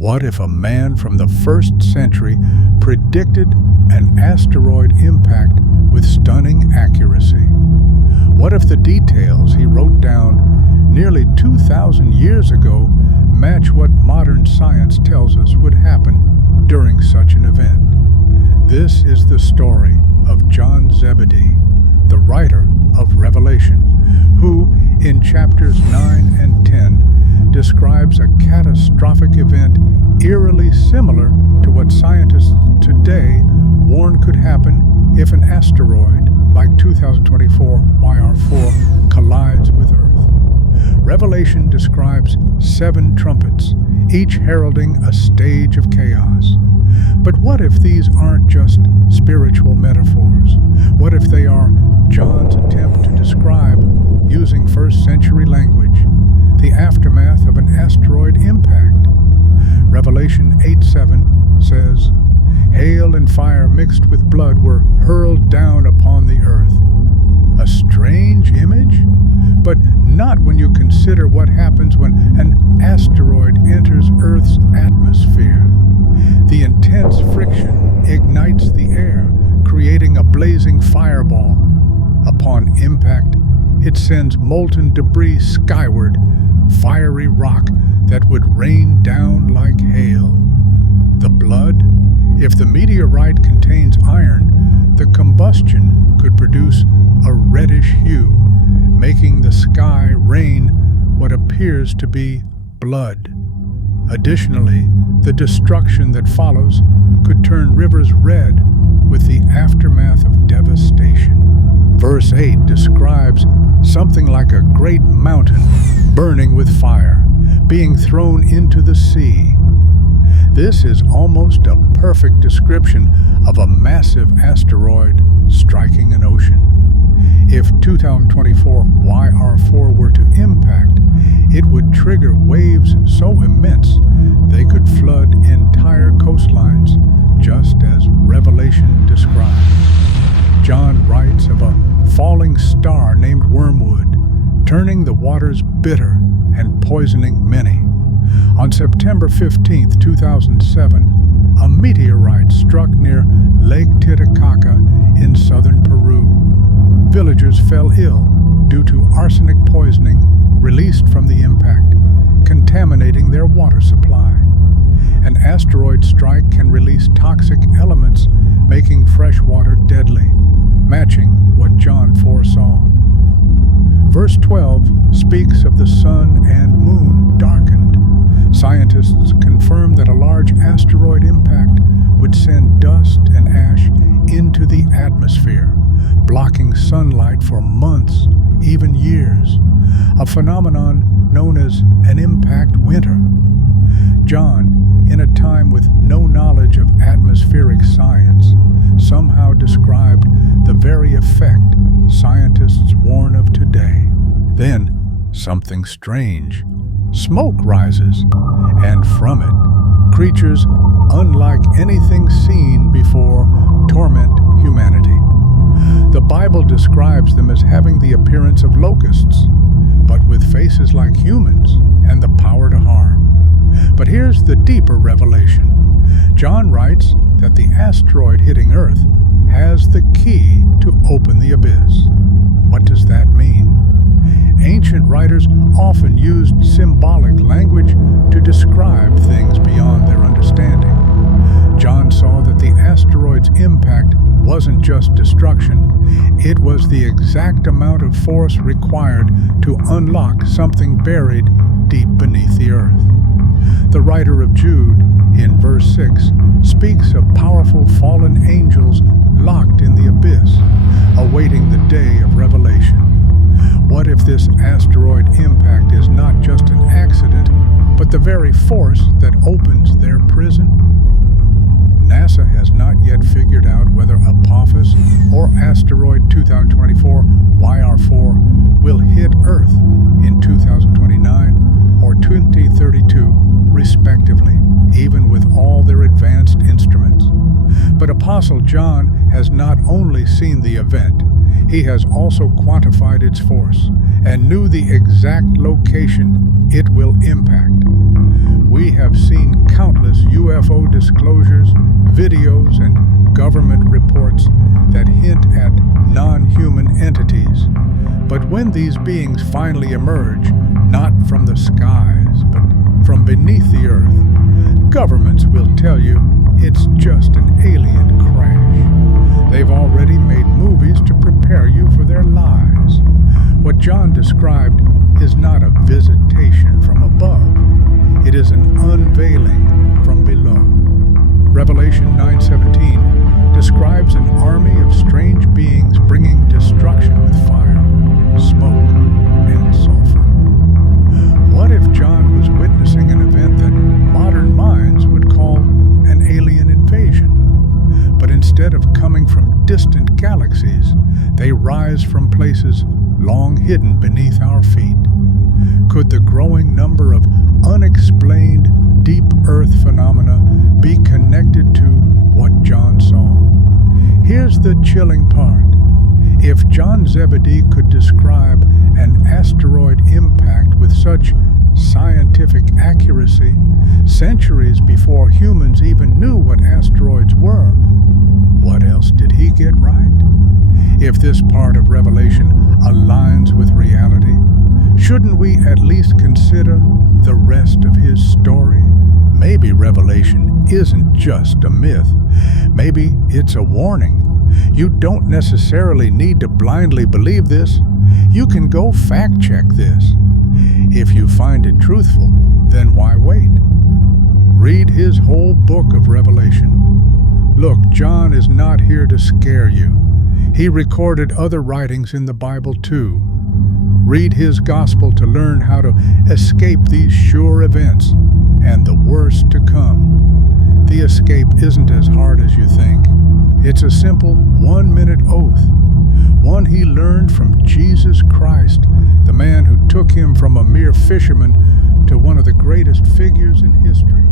What if a man from the 1st century predicted an asteroid impact with stunning accuracy? What if the details he wrote down nearly 2,000 years ago match what modern science tells us would happen during such an event? This is the story of John Zebedee, the writer of Revelation, who, in chapters 9 and 10, describes a catastrophic event eerily similar to what scientists today warn could happen if an asteroid like 2024 YR4 collides with Earth. Revelation describes 7 trumpets, each heralding a stage of chaos. But what if these aren't just spiritual metaphors? What if they are John's attempt to describe, using 1st century language, the aftermath of an asteroid impact? Revelation 8:7 says, "Hail and fire mixed with blood were hurled down upon the earth." A strange image, but not when you consider what happens when an asteroid enters Earth's atmosphere. The intense friction ignites the air, creating a blazing fireball. Upon impact, it sends molten debris skyward, fiery rock that would rain down like hail. The blood? If the meteorite contains iron, the combustion could produce a reddish hue, making the sky rain what appears to be blood. Additionally, the destruction that follows could turn rivers red with the aftermath of devastation. Verse 8 describes something like a great mountain burning with fire, being thrown into the sea. This is almost a perfect description of a massive asteroid striking an ocean. If 2024 YR4 were to impact, it would trigger waves so immense they could flood entire coastlines, just as Revelation describes. John writes of a falling star named Wormwood, turning the waters bitter and poisoning many. On September 15, 2007, a meteorite struck near Lake Titicaca in southern Peru. Villagers fell ill due to arsenic poisoning released from the impact, contaminating their water supply. An asteroid strike can release toxic elements, making fresh water deadly, matching what John foresaw. Verse 12 speaks of the sun and moon darkened. Scientists confirm that a large asteroid impact would send dust and ash into the atmosphere, blocking sunlight for months, even years, a phenomenon known as an impact winter. John, in a time with no knowledge of atmospheric science, somehow described the very effect scientists warn of today. Then, something strange. Smoke rises, and from it, creatures unlike anything seen before torment humanity. The Bible describes them as having the appearance of locusts, but with faces like humans and the power to harm. But here's the deeper revelation. John writes that the asteroid hitting Earth has the key to open the abyss. What does that mean? Ancient writers often used symbolic language to describe things beyond their understanding. John saw that the asteroid's impact wasn't just destruction, it was the exact amount of force required to unlock something buried deep beneath the earth. The writer of Jude, in verse 6, speaks of powerful fallen angels locked in the abyss, awaiting the day of revelation. What if this asteroid impact is not just an accident, but the very force that opens their prison? NASA has not yet figured out whether Apophis or Asteroid 2024 YR4 will hit Earth in 2029 or 2032, respectively, even with all their advanced instruments. But Apostle John has not only seen the event, he has also quantified its force and knew the exact location it will impact. We have seen countless UFO disclosures, videos, and government reports that hint at non-human entities. But when these beings finally emerge, not from the skies, but from beneath the earth, governments will tell you it's just an alien crash. They've already made movies to prepare you for their lies. What John described is not a visitation from above. It is an unveiling from below. Revelation 9:17 describes an army of strange beings bringing destruction with fire, smoke, and sulfur. What if John was witnessing an event that modern minds would call an alien invasion? But instead of coming from distant galaxies, they rise from places long hidden beneath our feet. Could the growing number of unexplained deep earth phenomena be connected to what John saw? Here's the chilling part. If John Zebedee could describe an asteroid impact with such scientific accuracy, centuries before humans even knew what asteroids were, what else did he get right? If this part of Revelation aligns with reality, shouldn't we at least consider the rest of his story? Maybe Revelation isn't just a myth. Maybe it's a warning. You don't necessarily need to blindly believe this. You can go fact-check this. If you find it truthful, then why wait? Read his whole book of Revelation. Look, John is not here to scare you. He recorded other writings in the Bible too. Read his gospel to learn how to escape these sure events and the worst to come. The escape isn't as hard as you think. It's a simple 1-minute oath, one he learned from Jesus Christ, the man who took him from a mere fisherman to one of the greatest figures in history.